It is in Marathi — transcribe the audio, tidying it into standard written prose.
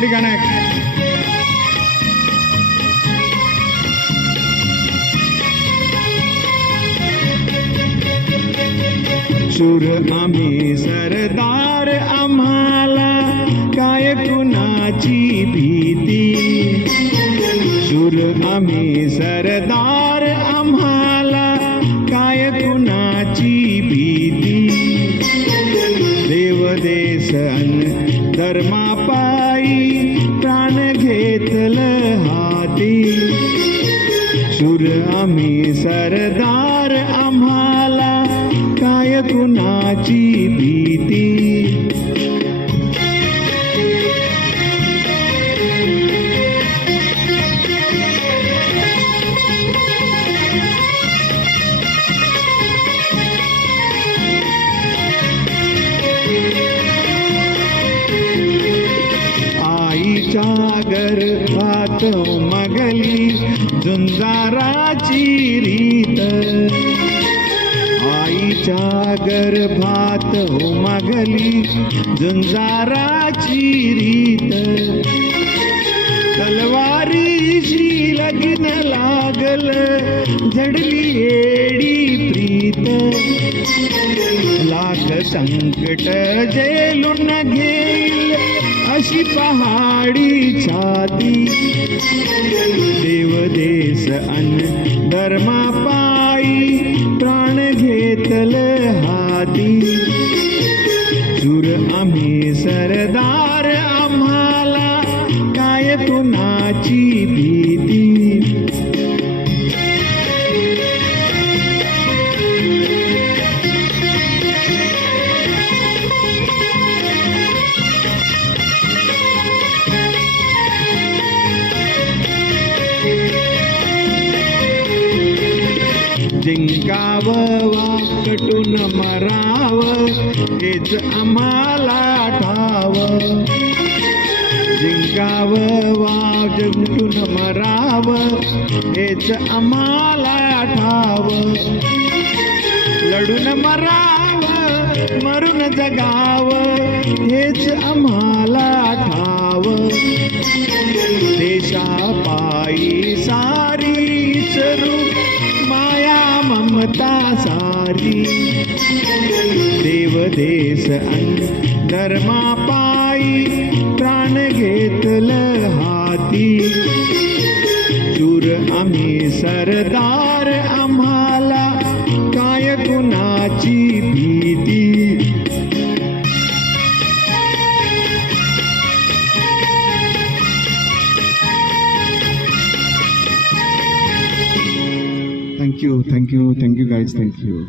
मराठी गाणं आहे. शूर आम्ही सरदार, आम्हाला काय कुणाची भीती. शूर आम्ही सरदार, आम्हाला काय कुणाची भीती. देव देश अन धर्मापायी प्राण घेतलं हाती. शूर आम्ही सरदार, आम्हाला काय कुणाची भीती. आईच्या गर्भात उमगली झुंजाराची रीत. आईच्या गर्भात उमगली झुंजाराची रीत. तलवारीशी लग्न लागल, झडली एडी प्रीत. लाख संकट झेलून घेईल अशी पहाडी छाती. देव देश अन धर्मापायी प्राण घेतलं हाती. शूर आम्ही सरदार, आम्हाला काय कुणाची भीती. जिंकावं वाकटून मरावं हेच आम्हाला ठावं. जिंकावं वाकटून मरावं हेच आम्हाला ठावं. लढून मरावं मरून जगावं हेच आम्हाला ठावं. देशापायी सारी सरू ममता सारी. देव देश अन धर्मापायी प्राण घेतलं हाती. शूर आम्ही सरदार, आम्हाला काय कुणाची भीती. Thank you guys, thank you.